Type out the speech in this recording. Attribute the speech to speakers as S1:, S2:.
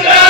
S1: Yeah!